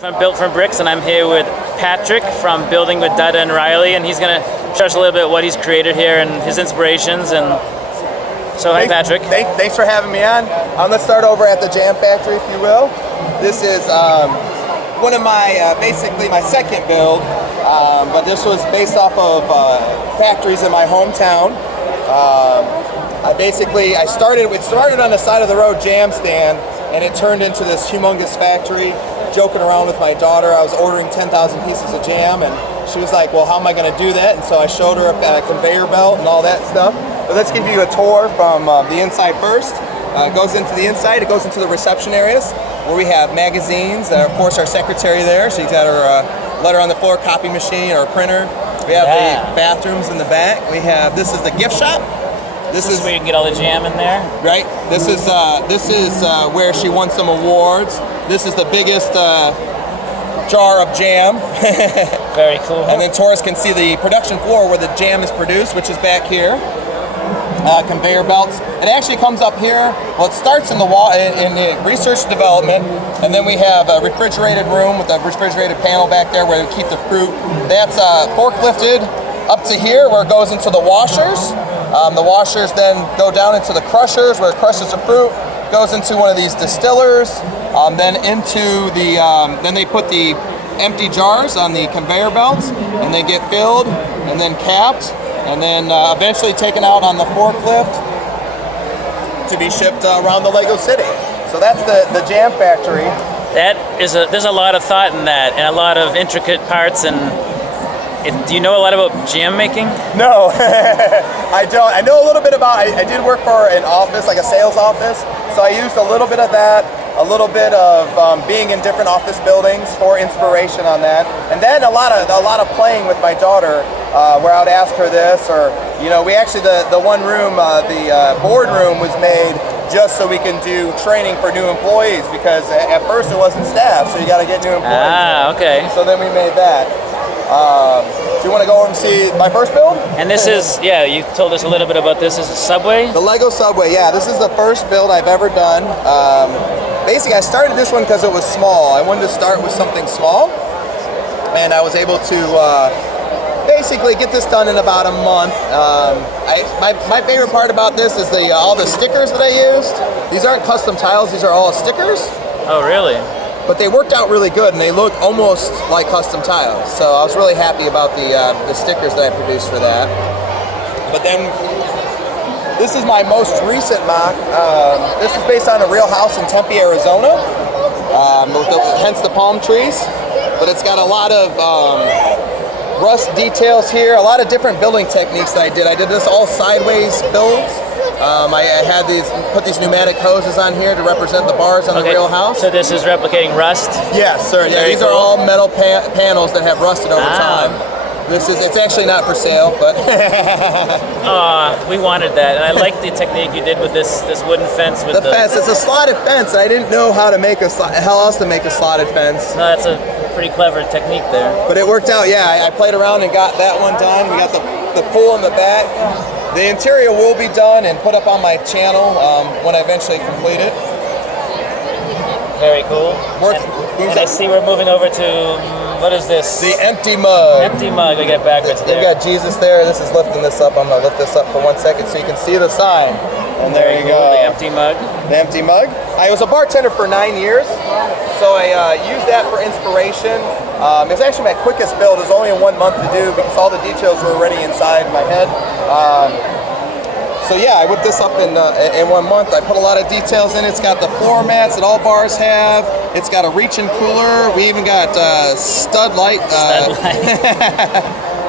I'm Built from Bricks, and I'm here with Patrick from Building with Dada and Riley, and he's going to show us a little bit what he's created here and his inspirations. And so, hi, Patrick. Thanks for having me on. Let's start over at the Jam Factory, if you will. This is one of my, basically my second build, but this was based off of factories in my hometown. I started on the side of the road jam stand, and it turned into this humongous factory. Joking around with my daughter, I was ordering 10,000 pieces of jam, and she was like, well, how am I going to do that? And so I showed her a conveyor belt and all that stuff. But let's give you a tour from the inside first. It goes into the inside, it goes into the reception areas, where we have magazines, of course our secretary there, she's got her letter on the floor, copy machine or printer. We have the bathrooms in the back. This is the gift shop. This is where you can get all the jam in there? Right. This is where she won some awards. This is the biggest jar of jam. Very cool. And then tourists can see the production floor where the jam is produced, which is back here. Conveyor belts. It actually comes up here. Well, it starts in the wall in the research development, and then we have a refrigerated room with a refrigerated panel back there where we keep the fruit. That's forklifted up to here where it goes into the washers. The washers then go down into the crushers where it crushes the fruit, goes into one of these distillers, then into the, then they put the empty jars on the conveyor belts, and they get filled and then capped, and then eventually taken out on the forklift to be shipped around the Lego City. So that's the Jam Factory. There's a lot of thought in that, and a lot of intricate parts. And do you know a lot about jam making? No, I don't. I know a little bit about, I did work for an office, like a sales office, so I used a little bit of that, a little bit of being in different office buildings for inspiration on that, and then a lot of playing with my daughter, where I would ask her this, or, you know, we actually, the one room, the boardroom was made just so we can do training for new employees, because at first it wasn't staff, so you got to get new employees. Ah, okay. So then we made that. Do you want to go over and see my first build? And this is, yeah, you told us a little bit about this. This is a Subway? The Lego Subway, yeah. This is the first build I've ever done. Basically, I started this one because it was small. I wanted to start with something small, and I was able to basically get this done in about a month. My favorite part about this is all the stickers that I used. These aren't custom tiles, these are all stickers. Oh, really? But they worked out really good, and they look almost like custom tiles. So I was really happy about the stickers that I produced for that. But then, this is my most recent mock. This is based on a real house in Tempe, Arizona, hence the palm trees. But it's got a lot of rust details here, a lot of different building techniques that I did. I did this all sideways builds. I had put these pneumatic hoses on here to represent the bars on the real house. So this is replicating rust? Yes, sir. Yeah, these are all metal panels that have rusted over time. It's actually not for sale, but we wanted that, and I like the technique you did with this wooden fence. With the fence. It's a slotted fence. I didn't know how else to make a slotted fence. No, that's a pretty clever technique there. But it worked out. Yeah, I played around and got that one done. We got the pool in the back. The interior will be done and put up on my channel when I eventually complete it. Very cool. And I see we're moving over to, what is this? The empty mug. Empty mug, we get backwards there. You got Jesus there. This is lifting this up. I'm going to lift this up for 1 second so you can see the sign. And there you go. The empty mug. The empty mug. I was a bartender for 9 years, so I used that for inspiration. It's actually my quickest build. It was only in 1 month to do because all the details were already inside my head. So yeah, I whipped this up in 1 month. I put a lot of details in it. It's got the floor mats that all bars have. It's got a reach-in cooler. We even got stud light.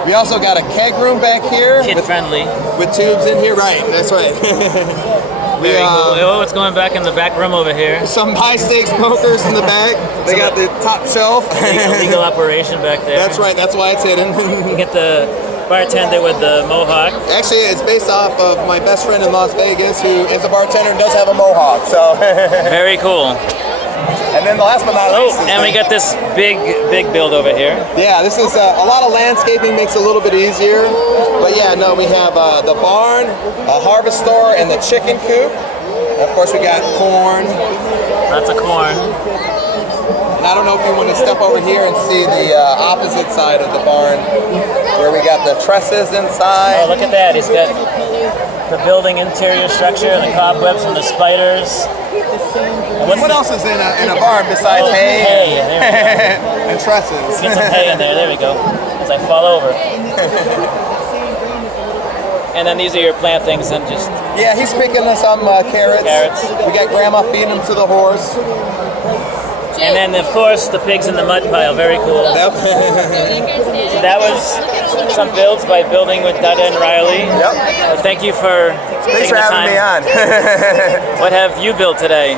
We also got a keg room back here. Kid-friendly. With tubes in here. Right, that's right. Very cool. Oh, what's going back in the back room over here? Some high-stakes smokers in the back. They got the top shelf. Legal operation back there. That's right. That's why it's hidden. You get the bartender with the mohawk. Actually, it's based off of my best friend in Las Vegas, who is a bartender and does have a mohawk. So. Very cool. And then the last but not least. And we got this big build over here. Yeah, this is a lot of landscaping, makes it a little bit easier. But yeah, no, we have the barn, a harvest store, and the chicken coop. And of course, we got corn. Lots of corn. And I don't know if you want to step over here and see the opposite side of the barn, where we got the trusses Oh, inside. look at that. He's got the building interior structure and the cobwebs from the spiders. And What else is in a barn besides hay Hay. There we go. and trusses? Get some hay in there. There we go. As I fall over. And then these are your plantings and just Yeah, he's picking us some carrots. Carrots. We got Grandma feeding them to the horse. and then of course the pigs in the mud pile. Very cool. Yep. So that was some builds by Building with Dada and Riley. Yep. Well, thank you for Thanks taking for the having time. me on. What have you built today?